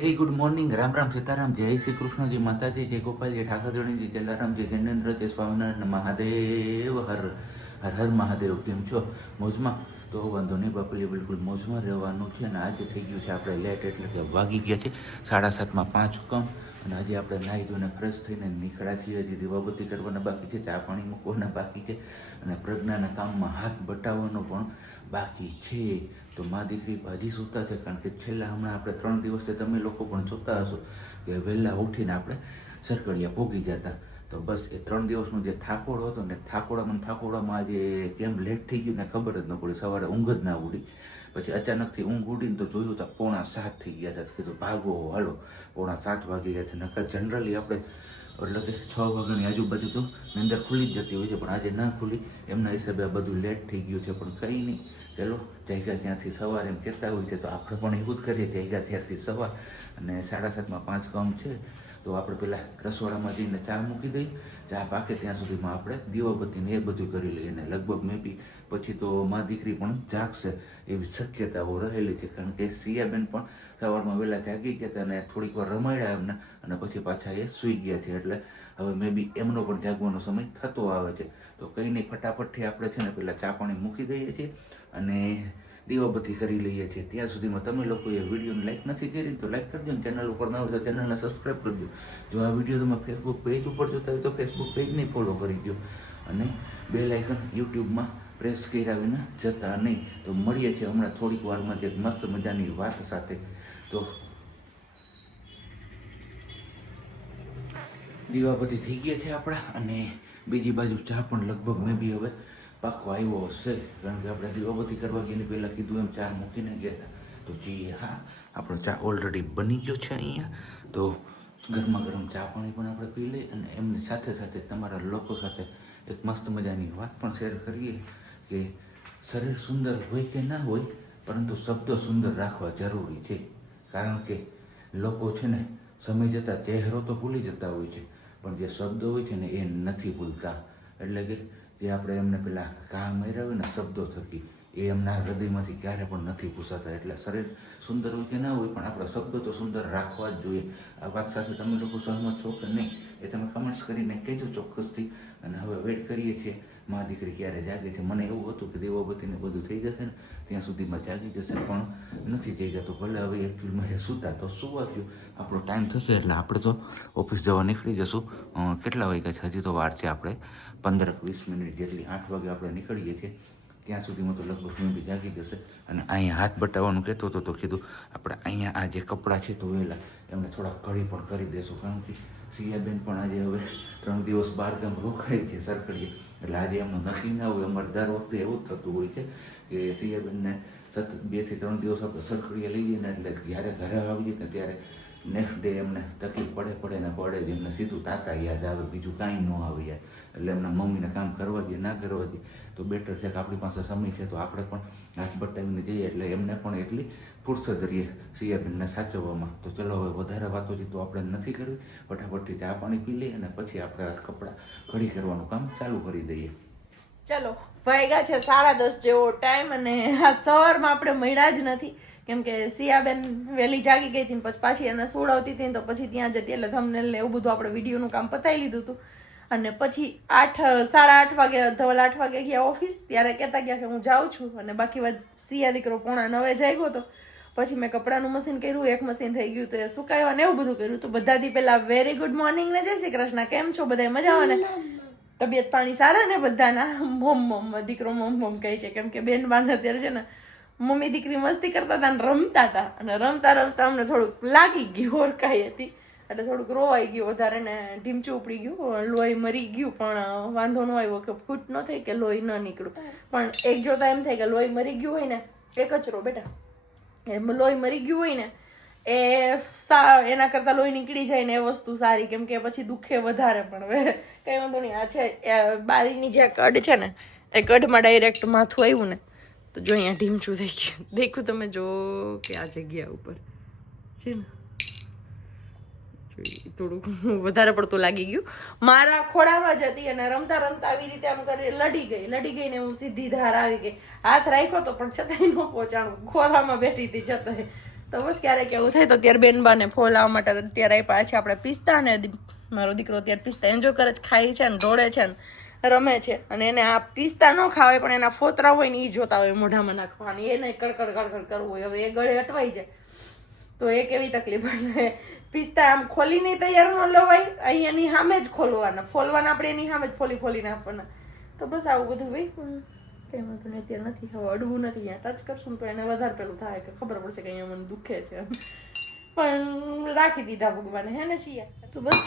Very good morning. Ram Ram, Sitaram, જય શ્રી કૃષ્ણજી, માતાજી, જય ગોપાલજી, ઠાકરજણીજી, જલારામજી, જૈનેન્દ્ર, જય સ્વામિનારાયણ, મહાદેવ હર હર હર મહાદેવ. કેમ છો? મોજમાં? તો વાંધો નહીં બાપલીએ, બિલકુલ મોજમાં રહેવાનું છે. અને આજે થઈ ગયું છે આપણે લેટ, એટલે કે વાગી ગયા છે 7:30 5 કમ. અને આજે આપણે નાહી ધોઈને ફ્રેશ થઈને નીકળ્યા છીએ. હજી દીવાબત્તી કરવાના બાકી છે, ચા પાણી મૂકવાના બાકી છે, અને પ્રજ્ઞાના કામમાં હાથ બટાવવાનો પણ બાકી છે. તો મા દીકરી ભાજી સૂતા છે, કારણ કે છેલ્લા હમણાં આપણે 3 દિવસથી તમે લોકો પણ જોતા હશો કે વહેલા ઉઠીને આપણે સરકડિયા પોગી જતા. તો બસ એ 3 દિવસનો જે થાકોડો હતો ને, થાકોડામાં આજે કેમ લેટ થઈ ગયું ને ખબર જ ન પડી. સવારે ઊંઘ જ ના ઉડી. પછી અચાનકથી ઊંઘ ઉડીને તો જોયું તો 6:45 થઈ ગયા હતા. કીધું ભાગો હાલો, 6:45 વાગી ગયા છે. નકર જનરલી આપણે એટલે કે 6 વાગ્યાની આજુબાજુ તો નિંદર ખુલી જ જતી હોય છે, પણ આજે ના ખુલી. એમના હિસાબે આ બધું લેટ થઈ ગયું છે, પણ કંઈ નહીં. ચલો, જાગ્યા ત્યાંથી સવાર એમ કહેતા હોય છે, તો આપણે પણ એવું જ કરીએ. જાગ્યા ત્યારથી સવાર, અને 7:30 5 કમ છે. તો આપણે પેલા રસોડામાં જઈને ચા મૂકી દઈએ. ચા પાકે ત્યાં સુધીમાં આપણે દીવાબત્તીને એ બધું કરી લઈએ. અને લગભગ મે બી પછી તો મા દીકરી પણ જાગશે એવી શક્યતાઓ રહેલી છે, કારણ કે સિયાબેન પણ સવારમાં વહેલા જાગી ગયા હતા અને થોડીક વાર રમાડ્યા એમને, અને પછી પાછા એ સૂઈ ગયા છે. એટલે હવે મે બી એમનો પણ જાગવાનો સમય થતો આવે છે. તો કંઈ નહીં, ફટાફટથી આપણે છે ને પેલા ચા પાણી મૂકી દઈએ છીએ અને દીવાબત્તી કરી લઈએ છીએ. ત્યાં સુધીમાં તમે લોકોએ વિડીયોને લાઈક નથી કરી તો લાઈક કરજો, ને ચેનલ ઉપર ન હોય તો ચેનલને સબસ્ક્રાઈબ કરજો. જો આ વિડીયો તમે ફેસબુક પેજ ઉપર જોતા હોય તો ફેસબુક પેજને ફોલો કરી દો, અને બેલ આઇકન યુટ્યુબમાં પ્રેસ કર્યા વિના જતા નહીં. તો મળીએ છીએ હમણાં થોડીક વારમાં એક મસ્ત મજાની વાત સાથે. તો દીવાબત્તી થઈ ગયા છે આપણા, અને બીજી બાજુ ચા પણ લગભગ મેં બી હવે પાકો આવ્યો હશે, કારણ કે આપણે દીવાબત્તી કરવા ગઈને પહેલાં કીધું એમ ચા મૂકીને ગયા હતા. તો જી હા, આપણો ચા ઓલરેડી બની ગયો છે અહીંયા. તો ગરમા ગરમ ચા પાણી પણ આપણે પી લઈએ, અને એમની સાથે સાથે તમારા લોકો સાથે એક મસ્ત મજાની વાત પણ શેર કરીએ કે શરીર સુંદર હોય કે ના હોય, પરંતુ શબ્દો સુંદર રાખવા જરૂરી છે. કારણ કે લોકો છે ને સમય જતાં ચહેરો તો ભૂલી જતા હોય છે, પણ જે શબ્દો હોય છે ને એ નથી ભૂલતા. એટલે કે જે આપણે એમને પેલા ઘા માર્યા હોય ને શબ્દો થકી, એ એમના હૃદયમાંથી ક્યારે પણ નથી પૂછાતા. એટલે શરીર સુંદર હોય કે ના હોય, પણ આપણા શબ્દો તો સુંદર રાખવા જ જોઈએ. આ વાત સાથે તમે લોકો સહમત છો કે નહીં, એ તમે કમેન્ટ્સ કરીને કહેજો ચોક્કસથી. અને હવે વેઇટ કરીએ છીએ મા દીકરી ક્યારે જાગે છે. મને એવું હતું કે દીવાબત્તીને બધું થઈ જશે ને ત્યાં સુધીમાં જાગી જશે, પણ નથી જાગ્યા. તો ભલે હવે એકચ્યુઅલમાં એ સૂતા તો સુવા ગયું, આપણો ટાઈમ થશે એટલે આપણે તો ઓફિસ જવા નીકળી જશું. કેટલા વાગ્યા છે? હજી તો વાર છે. આપણે 15-20 મિનિટ જેટલી, 8 વાગે આપણે નીકળીએ છીએ. ત્યાં સુધીમાં તો લગભગ મેં બી જાગી જશે. અને અહીંયા હાથ બટાવવાનું કહેતો હતો, તો કીધું આપણે અહીંયા આ જે કપડાં છે તો વહેલા એમને થોડાક ઘડી પણ કરી દેશું, કારણ કે સિયાબેન પણ આજે હવે 3 દિવસ બહાર ગામ રોકાય છે સરકડીએ. એટલે આજે એમનું નક્કી ના હોય. અમારે દર વખતે એવું જ થતું હોય છે કે સિયાબેનને સતત 2 થી 3 દિવસ આપણે સરકડીએ લઈ જઈએ ને, એટલે જ્યારે ઘરે આવીએ ને ત્યારે નેક્સ્ટ ડે એમને તકલીફ પડે ને પડે જ. એમને સીધું તાતા યાદ આવે, બીજું કાંઈ ન આવે યાર. એટલે એમના મમ્મીને કામ કરવા દે ના કરવા દે, તો બેટર છે કે આપણી પાસે સમય છે તો આપણે પણ હાથ બટાવીને જઈએ, એટલે એમને પણ એટલી ફુરસદ રહીએ સિયાબેનને સાચવવામાં. તો ચલો, હવે વધારે વાતો તો આપણે નથી કરવી. ફટાફટથી ચા પાણી પી લઈએ અને પછી આપણે આ કપડાં ઘડી કરવાનું કામ ચાલુ કરી દઈએ. ચલો, વાગ્યા છે 10:30 જેવો ટાઈમ, અને આજ સવારમાં આપણે મળ્યા જ નથી, કેમ કે સિયાબેન વહેલી જાગી ગઈ હતી, પછી પાછી એને સુડાવતી હતી, તો પછી ત્યાં જતી, એટલે થંબનેલ ને એવું બધું આપણે વિડીયોનું કામ પતાવી લીધું હતું. અને પછી 8:30 વાગે, ધવલ 8 વાગે ગયા ઓફિસ, ત્યારે કહેતા ગયા કે હું જાઉં છું. અને બાકી વાત સિયા દીકરો 8:45 જાગ્યો હતો. પછી મેં કપડાનું મશીન કર્યું, એક મશીન થઈ ગયું તો એ સુકાવ્યા ને એવું બધું કર્યું. તો બધાથી પહેલા વેરી ગુડ મોર્નિંગ ને જય શ્રી કૃષ્ણ. કેમ છો બધા? મજા આવે ને? તબિયત પાણી સારા ને બધાના? મમ દીકરો મમ કહે છે, કેમ કે બેન બાને અત્યારે છે ને મમ્મી દીકરી મસ્તી કરતા હતા ને રમતા હતા, અને રમતા રમતા અમને થોડુંક લાગી ગયું, ઓરકાઈ હતી, એટલે થોડુંક રોવાઈ ગયું વધારે ને ઢીમચું ઉપડી ગયું, લોહી મરી ગયું. પણ વાંધો ન આવ્યો કે ફૂટ ન થઈ કે લોહી ન નીકળ્યું. પણ એક જોતા એમ થાય કે લોહી મરી ગયું હોય ને એ કચરો બેટા, એમ લોહી મરી ગયું હોય ને એ એના કરતાં લોહી નીકળી જાય ને એ વસ્તુ સારી, કેમ કે પછી દુખે વધારે. પણ હવે કંઈ વાંધો નહીં. આ છે બારીની જે કડ છે ને, એ કડમાં ડાયરેક્ટ માથું આવ્યું ને તો જો અહીંયા ઢીમચું થઈ ગયું. દેખું તમે જો કે આ જગ્યા ઉપર છે ને થોડુંક વધારે પડતું લાગી ગયું. મારા ખોડામાં જ હતી અને રમતા રમતા આવી રીતે આમ કરી લડી ગઈ ને હું સીધી ધાર આવી ગઈ. હાથ રાખ્યો તો પણ છતાંય ન પહોંચાણું, ખોરામાં બેઠી હતી છતાંય. તો બસ ક્યારેક એવું થાય તો ત્યારે બેનબાને ફોલ આવવા માટે અત્યારે આપ્યા છે આપણે પિસ્તા ને મારો દીકરો અત્યારે પિસ્તા એન્જોય કરે છે, ખાય છે ને ઢોળે છે ને રમે છે. અને એને આ પિસ્તા ન ખાવે પણ એના ફોતરા હોય ને એ જોતા હોય મોઢામાં નાખવાની, એને કડકડ કડકડ કરવું હોય. હવે એ ગળે અટવાઈ જાય તો એ કેવી તકલીફ. એટલે પિસ્તા આમ ખોલીને તૈયાર ન લવાય, અહીંયાની સામે જ ખોલવાના, ફોલવાના આપણે એની સામે જ ફોલીને આપવાના. તો બસ આવું બધું ભાઈ કઈ વાંધો નહીં, અત્યારે નથી હવે અડવું નથી. અહીંયા ટચ કરશું તો એને વધારે પેલું થાય કે ખબર પડશે કે અહીંયા મને દુખે છે. પણ રાખી દીધા ભગવાને, હે ને શિયા? તો બસ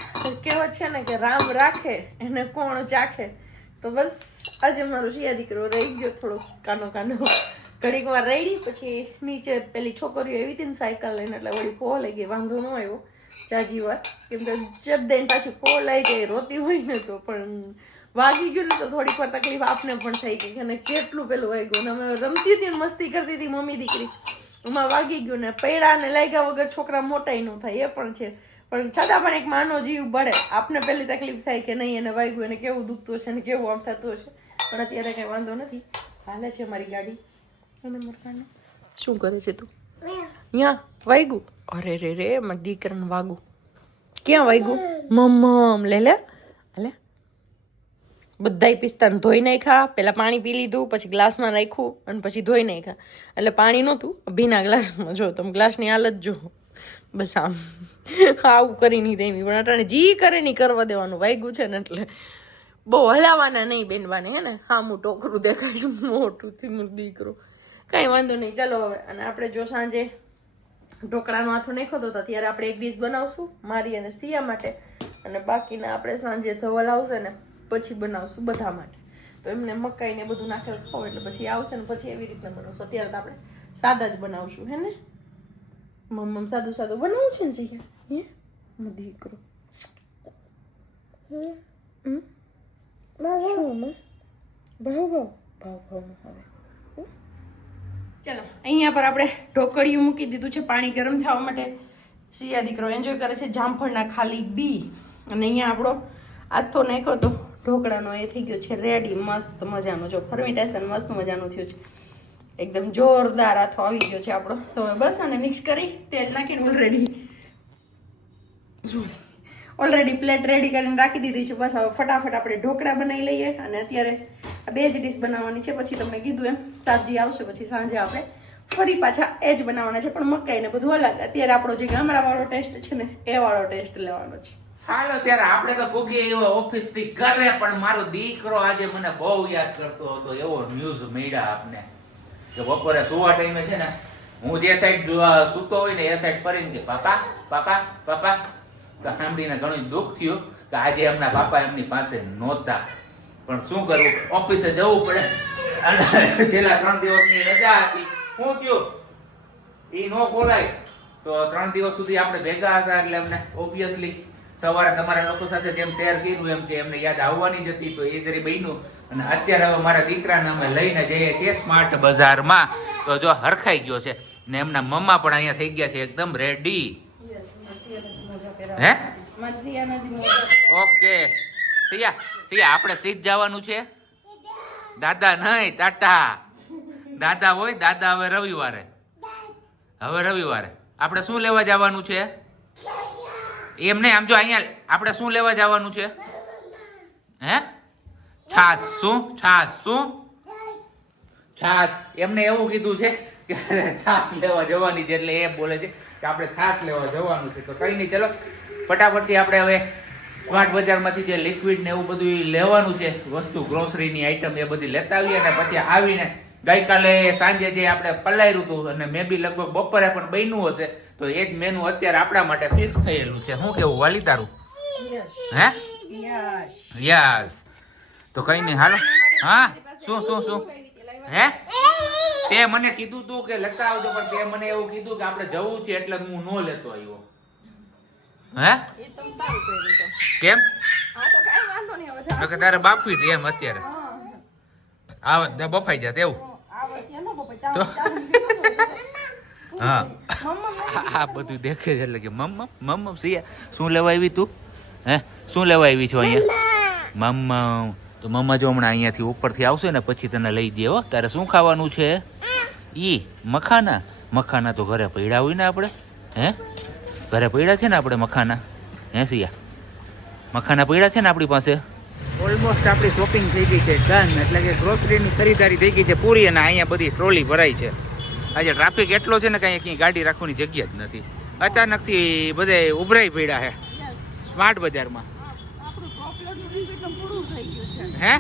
કહેવત છે ને કે રામ રાખે એને કોણ ચાખે. તો બસ આજે મારો શિયા દીકરો રહી ગયો થોડો કાનો ઘડીક વાર રેડી. પછી નીચે પેલી છોકરીઓ એવી હતી ને સાયકલ લઈને, એટલે વળી ફો લઈ ગઈ, વાંધો ન આવ્યો ચાજી વાર, કેમ કે જદ દઈને પાછી ફો લઈ ગઈ, રોતી હોય ને તો. પણ વાગી ગયું ને તો થોડીક વાર તકલીફ આપને પણ થઈ ગઈ અને કેટલું પેલું વાગ્યું. અને અમે રમતી હતી ને મસ્તી કરતી હતી મમ્મી દીકરી, એમાં વાગી ગયું ને પૈડા ને લાગ્યા વગર છોકરા મોટાઈ ન થાય એ પણ છે. પણ છતાં પણ એક માનો જીવ બળે, આપને પેલી તકલીફ થાય કે નહીં એને વાગ્યું, એને કેવું દુખતું હશે ને કેવું આમ થતું હશે. પણ અત્યારે કઈ વાંધો નથી, હાલે છે મારી ગાડી. અને મોરકાને શું કરે છે તું? અહીંયા વાગ્યું? અરે રે રે મારા દીકરાને વાગું. ક્યાં વાગ્યું? મમ્મ લે લે લે. બધાય પિસ્તાને ધોઈ નાખ્યા, પેલા પાણી પી લીધું, પછી ગ્લાસમાં નાખ્યું અને પછી ધોઈ નાખ્યા. એટલે પાણી નહોતું, ભીના ગ્લાસમાં. જો તમે ગ્લાસની હાલત જો, બસ આમ આવું કરી નહીં દેવી. પણ અટાણે જી કરે નહીં કરવા દેવાનું, વાગ્યું છે ને એટલે બહુ હલાવાના નહીં બેનવાને, હે ને? હા હું ટોકરું દેખાય છે મોટું થી દીકરો. કાંઈ વાંધો નહીં, ચાલો હવે. અને આપણે જો સાંજે ઢોકળાનો હાથો નાખ્યો તો ત્યારે આપણે એક ડીશ બનાવશું મારી અને સિયા માટે, અને બાકીના આપણે સાંજે ધવલ આવશે ને પછી બનાવશું બધા માટે. તો એમને મકાઈ ને બધું નાખેલ ખાવ એટલે પછી આવશે ને પછી એવી રીતના બનાવશું. અત્યારે તો આપણે સાદા જ બનાવશું, હે ને? મમ્મ સાદું સાદું બનાવવું છે ને સિયા? હે દીકરો ચાલો અહીંયા પર આપણે ઢોકળિયું મૂકી દીધું છે પાણી ગરમ થવા માટે. સિયા દીકરો એન્જોય કરે છે જામફળના ખાલી બી. અને અહીંયા આપણો આથો નાખ્યો તો ઢોકળાનો એ થઈ ગયો છે રેડી, મસ્ત મજાનો. જો ફર્મેન્ટેશન મસ્ત મજાનું થયું છે, એકદમ જોરદાર આથો આવી ગયો છે આપણો. તો હવે બસ આને મિક્સ કરી તેલ નાખીને ઓલરેડી પ્લેટ રેડી કરીને રાખી દીધી છે. બસ હવે ફટાફટ આપણે ઢોકળા બનાવી લઈએ. અને અત્યારે આ બે જ ડીશ બનાવવાની છે, પછી તમને કીધું એમ સાજી આવશે પછી સાંજે આપણે ફરી પાછા એ જ બનાવવાના છે, પણ મકાઈને બધું અલગ. અત્યારે આપણો જે ગામડાવાળો ટેસ્ટ છે ને એ વાળો ટેસ્ટ લેવાનો છે. હાલો ત્યારે આપણે તો પૂગી એવો ઓફિસ થી કરે, પણ મારો દીકરો આજે મને બહુ યાદ કરતો હતો. એવો ન્યૂઝ મળ્યા આપને કે બપોરે સુવા ટાઈમે છે ને હું જે સાઈડ સૂતો હોય ને એ સાઈડ ફરીને કે પાપા પાપા પાપા. તો સાંભળીને ઘણું દુઃખ થયું કે આજે એમના પાપા એમની પાસે નહોતા. પણ શું કરવું, ઓફિસે જવું પડે. અને છેલ્લા 3 દિવસની રજા હતી, શું થયું એ નો ખોલાય. તો 3 દિવસ સુધી આપણે ભેગા હતા એટલે અમને ઓબ્વિયસલી સવારે તમારા લોકો સાથે જેમ શેર કર્યું એમ કે એમને યાદ આવવાની જ હતી, તો એ જરી બન્યું. અને અત્યારે હવે મારા દીકરાને અમે લઈને જઈએ છીએ સ્માર્ટ બજારમાં. તો જો હરખાઈ ગયો છે ને એમના મમ્મા પણ અહીંયા થઈ ગયા છે એકદમ રેડી. હે ઓકે સિયા સિયા આપણે સીધ જવાનું છે. દાદા નહીં ટાટા, દાદા હોય દાદા. હવે રવિવારે આપણે શું લેવા જવાનું છે? એમ નહીં, આમ જો અહીંયા આપણે શું લેવા જવાનું છે? હે છાસ. શું છાસ? એમને એવું કીધું છે કે છાસ લેવા જવાની છે, એટલે એ બોલે છે કે આપણે છાસ લેવા જવાનું છે. તો કઈ નહીં, ચલો ફટાફટથી આપણે હવે સ્માર્ટ બજારમાંથી જે લિક્વિડ ને એવું બધું લેવાનું છે વસ્તુ, ગ્રોસરીની આઈટમ એ બધી લેતા આવીએ. અને પછી આવીને ગઈકાલે સાંજે જે આપણે પલાયરું હતું અને મે બી લગભગ બપોરે પણ બન્યું હશે, તો એ જ મેનુ અત્યારે આપણા માટે ફિક્સ થયેલું છે. શું કેવું વાલી તારું? હે યસ. તો કઈ નહીં, હાલો. હા શું હે તે મને કીધું તું કે લેતા આવજો, પણ તે મને એવું કીધું કે આપણે જવું છે એટલે હું નો લેતો આવ્યો. હે કેમ? તારે બાપવી હતી એમ અત્યારે આવ બફાઈ જાત એવું? તો હા આ બધું દેખે છે એટલે કે મમ્મ સિયા શું લેવા આવી તું? હે શું લેવા આવી છો અહીંયા મમ્મા? તો મમ્મા જો હમણાં અહીંયાથી ઉપરથી આવશે ને પછી તને લઈ દે. હો તારે શું ખાવાનું છે? ઈ મખાના. મખાના તો ઘરે પડ્યા હોય ને આપણે, હે ઘરે પડ્યા છે ને આપણે મખાના, હે સિયા મખાના પડ્યા છે ને આપણી પાસે. ઓલમોસ્ટ આપણી શોપિંગ થઈ ગઈ છે ડન, એટલે કે ગ્રોસરીની ખરીદારી થઈ ગઈ છે પૂરી, અને અહીંયા બધી ટ્રોલી ભરાઈ છે. આજે ટ્રાફિક એટલો છે ને કે અહીંયા ક્યાંય ગાડી રાખવાની જગ્યા જ નથી. અચાનકથી બધે ઉભરાઈ પડ્યા છે સ્માર્ટ બજારમાં. હે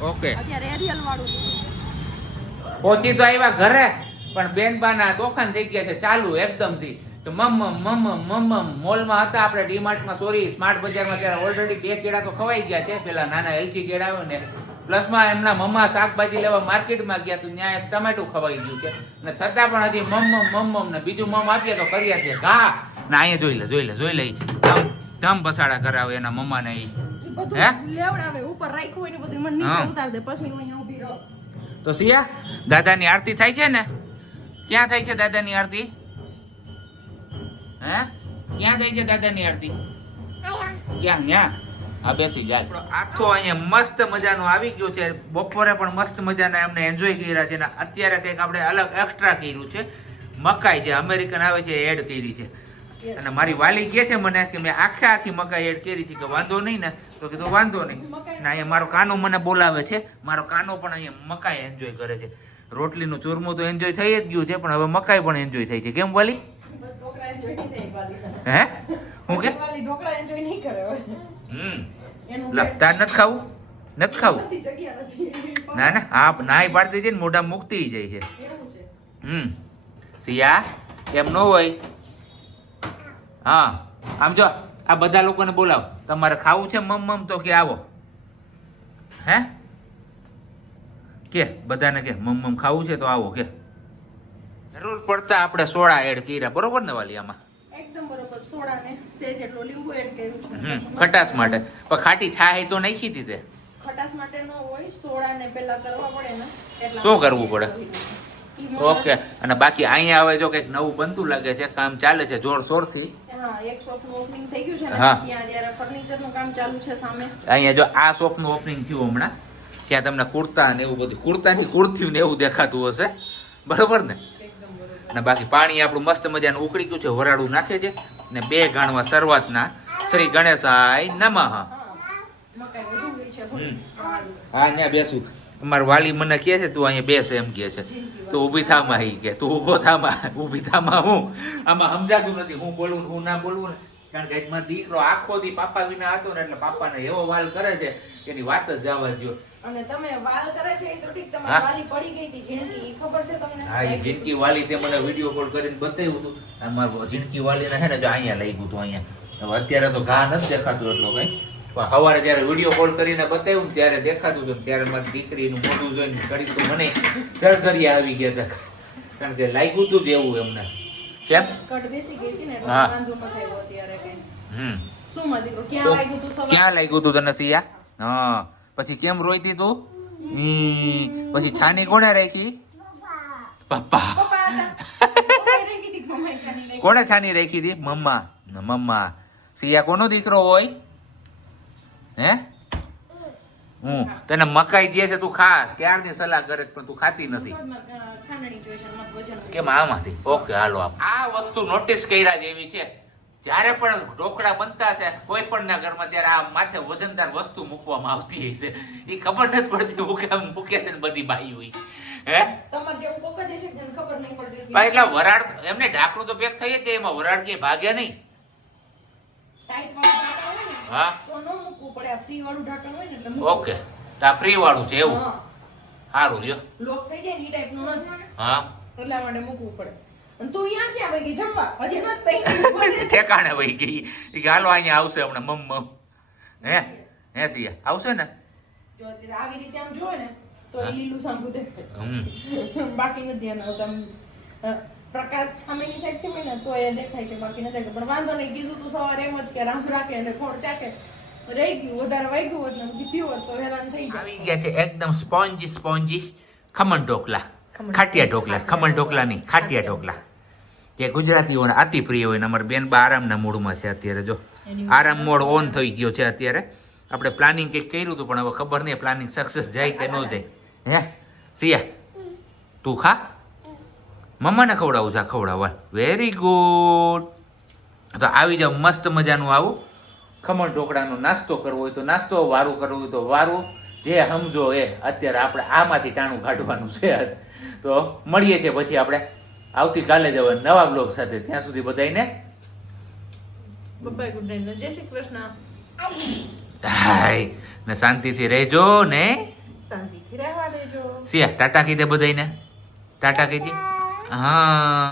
ઓકે પહોંચી તો આવ્યા ઘરે, પણ બેનબાના તોફાન થઈ ગયા છે ચાલુ એકદમથી. તો મમ મોલમાં હતા આપણે, ડીમાર્ટમાં સોરી સ્માર્ટ બજારમાં, ત્યારે ઓલરેડી 2 કેળા તો ખવાઈ ગયા છે. પેલા નાના એલચી કેળા આવે ને, પ્લસમાં એમના મમ્મા શાકભાજી લેવા માર્કેટમાં ગયા તો ત્યાં એક ટમેટું ખવાઈ ગયું છે, ને છતાં પણ હજી મમ ને બીજું મમ આપીએ તો કર્યા છે ઘા. ના અહીંયા જોઈ લે ધમ બસાડા કરાવે એના મમ્માને. હે લેવડાવે ઉપર રાખ્યું હોય ને બધું મને નીચે ઉતાર દે, પછી હું અહીંયા ઊભી રહું. તો સિયા દાદાની આરતી થાય છે ને, ક્યાં થાય છે દાદાની આરતી? હે ક્યાં થાય છે દાદાની આરતી? ક્યાં? ન્યા આ બેસી જાય. આખો અહીંયા મસ્ત મજાનો આવી ગયો છે. બપોરે પણ મસ્ત મજાના એમને એન્જોય કર્યા છે, ને અત્યારે કંઈક આપણે અલગ એક્સ્ટ્રા કર્યું છે. મકાઈ જે અમેરિકન આવે છે એડ કરી છે. અને મારી વાલી કહે છે મને કે મેં આખી મકાઈ એડ કરી છે, કે વાંધો નહીં ને? તો કીધું વાંધો નહીં. ને અહીંયા મારો કાનો મને બોલાવે છે, મારો કાનો પણ અહીંયા મકાઈ એન્જોય કરે છે. રોટલીનું ચૂરમું તો એન્જોય થઈ જ ગયું છે, પણ હવે મકાઈ પણ એન્જોય થઈ છે. કેમ વાલી? હે હું કે ઢોકળા એન્જોય નહીં કરે. લપતા નથી ખાવું, નથી ખાવું. ના ના આપ નાઈ પાડતી છે ને મોઢા મુકતી જાય છે. સિયા એમ ન હોય. હા આમ જો આ બધા લોકોને બોલાવો, તમારે ખાવું છે મમ તો કે આવો. હે કે બધાને કે મમ ખાવું છે તો આવો કે. જરૂર પડતા આપણે સોડા એડ કર્યા, બરોબર ને વાલી? આમાં એકદમ બરોબર. સોડા ને સેજ એટલો લીંબુ એડ કર્યું છે ખટાશ માટે. પણ ખાટી થાય તો નાખી દીધે. ખટાશ માટે નો હોય, સોડા ને પેલા કરવા પડે ને, એટલે શું કરવું પડે? ઓકે. અને બાકી અહીંયા હવે જો કંઈક નવું બનતું લાગે છે, કામ ચાલે છે જોરશોર થી. હા એક શોપ નું ઓપનિંગ થઈ ગયું છે ને, હા. ત્યાં અત્યારે ફર્નિચર નું કામ ચાલુ છે સામે. અહીંયા જો આ શોપ નું ઓપનિંગ થયું હમણાં, ત્યાં તમને કુર્તા ને એવું બધું, કુર્તાની કુર્તીયું ને એવું દેખાતું હશે, બરોબર ને? અને બાકી પાણી આપણું મસ્ત મજાનું ઉકળી ગયું છે, વરાળું નાખે છે. ને 2 ગાણવા શરૂઆતના શ્રી ગણેશાય નમઃ. મકાઈ વધુ ગઈ છે થોડી. હા અહીંયા બેસું. અમાર વાલી મને કહે છે તું અહીંયા બેસ, એમ કહે છે. તું ઊભી થામાં, ઈ કે તું ઊભો થામાં, ઊભી થામાં. હું આમાં સમજાતું નથી હું બોલું હું ના બોલવું ને, કારણ કે મારો દીકરો આખો દી પાપા વિના હતો ને, એટલે પાપાને એવો વાલ કરે છે એની વાત જ જવા દો. અને તમે વાલ કરે છે એ તો ઠીક, તમારી વાલી પડી ગઈ હતી ઝીણકી, ઈ ખબર છે તમને? હા એ ઝીણકી વાલી તે મને વિડીયો કોલ કરીને બતાવ્યું હતું. અમાર ઝીણકી વાલીને છે ને જો અહીંયા લઈ ગયું હતું અહીંયા. હવે અત્યારે તો ઘા નથી દેખાતું એટલો કઈ, પણ સવારે જયારે વિડીયો કોલ કરીને બતાવ્યું ને ત્યારે દેખાતું હતું. ત્યારે મારી દીકરીનું મોઢું જોઈને ઘડી તો મને સરગરિયા આવી ગયા હતા, કારણ કે લાગ્યું હતું જ એવું એમને. કેમ કટ બેસી ગઈ હતી ને એટલે વાંધો ન થયો અત્યારે કઈ. શું માં દીકરો ક્યાં લાગ્યું તું સવારે? ક્યાં લાગ્યું તું તને સિયા? હા પછી કેમ રોઈતી તું? પછી છાની કોણે રાખી? પપ્પા. કોણે છાની રાખી હતી? મમ્મા. સિયા કોનો દીકરો હોય? હે હું તને મકાઈ દે છે તું ખા, ત્યારની સલાહ કરે પણ તું ખાતી નથી. કેમ આમાંથી? ઓકે હાલો. આ વસ્તુ નોટિસ કર્યા જેવી છે, જ્યારે પણ ઢોકળા બનતા છે કોઈ પણ ના ઘરમાં, ત્યારે આ માથે વજનદાર વસ્તુ મૂકવામાં આવતી છે. એ ખબર નથી પડતી હું કેમ મૂકે છે બધી બાઈ હોય. હે તમાર જેવું કોક જ છે જેને ખબર નહીં પડતી. ભાઈ એટલે વરાળ એમને ઢાંકણું તો પેક થઈ જાય, એમાં વરાળ કે ભાગે નહીં. ટાઈટ વાળું ઢાંકણ હોય ને હા તો ન મૂકવું પડે, આ ફ્રી વાળું ઢાંકણ હોય ને એટલે ઓકે. તો આ ફ્રી વાળું છે એવું? સારું લ્યો. લોક થઈ જાય ને ઈ ટાઈપનું નથી, હા એટલા માટે મૂકવું પડે. અને તું યાર ક્યાં વઈ ગઈ જમવા? હજી નથી પઈ. ઠેકાણે વહી ગઈ. ઈ હાલો અહીંયા આવશે હમણાં મમ. હે સિયા આવશે ને? જો અત્યારે આવી રીતે આમ જોવે ને તો એ લીલું સાંભળું દેખાય. બાકી નથી ધ્યાન આવતું. પ્રકાશ સામેની સાઈડ થી હોય ને તો એ દેખાય છે, બાકી નથી. પણ વાંધો નહીં, કીધું તું સવારે એમ જ કે રામ રાખે અને કોણ ચાકે. રહી ગયું, વધારે વાગ્યું હોત ને બીત્યું હોત તો હેરાન થઈ જાય. આવી ગયા છે એકદમ સ્પોન્જી ખમણ ઢોકલા, ખાટિયા ઢોકલા. ખમણ ઢોકલા નહીં, ખાટિયા ઢોકલા, જે ગુજરાતીઓને અતિ પ્રિય હોય. અમારા બેન બા આરામના મૂડમાં છે અત્યારે. જો આરામ મોડ ઓન થઈ ગયો છે અત્યારે. આપણે પ્લાનિંગ કંઈક કર્યું હતું પણ હવે ખબર નહીં પ્લાનિંગ સક્સેસ જાય કે ન જાય. હે સિયા તું ખા મમ્માને ખવડાવું છે ખવડાવવા વેરી ગુડ તો આવી જાવ મસ્ત મજાનું આવું ખમણ ઢોકળાનો નાસ્તો કરવો હોય તો નાસ્તો વારું કરવું હોય તો વારું જે સમજો એ અત્યારે આપણે આમાંથી ટાણું કાઢવાનું છે તો મળીએ છીએ પછી આપણે આવતીકાલે જ હવે નવા બ્લોગ સાથે ત્યાં સુધી બધાને બાય ગુડ નાઇટ જય શ્રી કૃષ્ણ હાય ને શાંતિથી રહેજો ને શાંતિથી રહેવા દેજો સિયા ટાટા કીધે બધાને ટાટા કીધી હા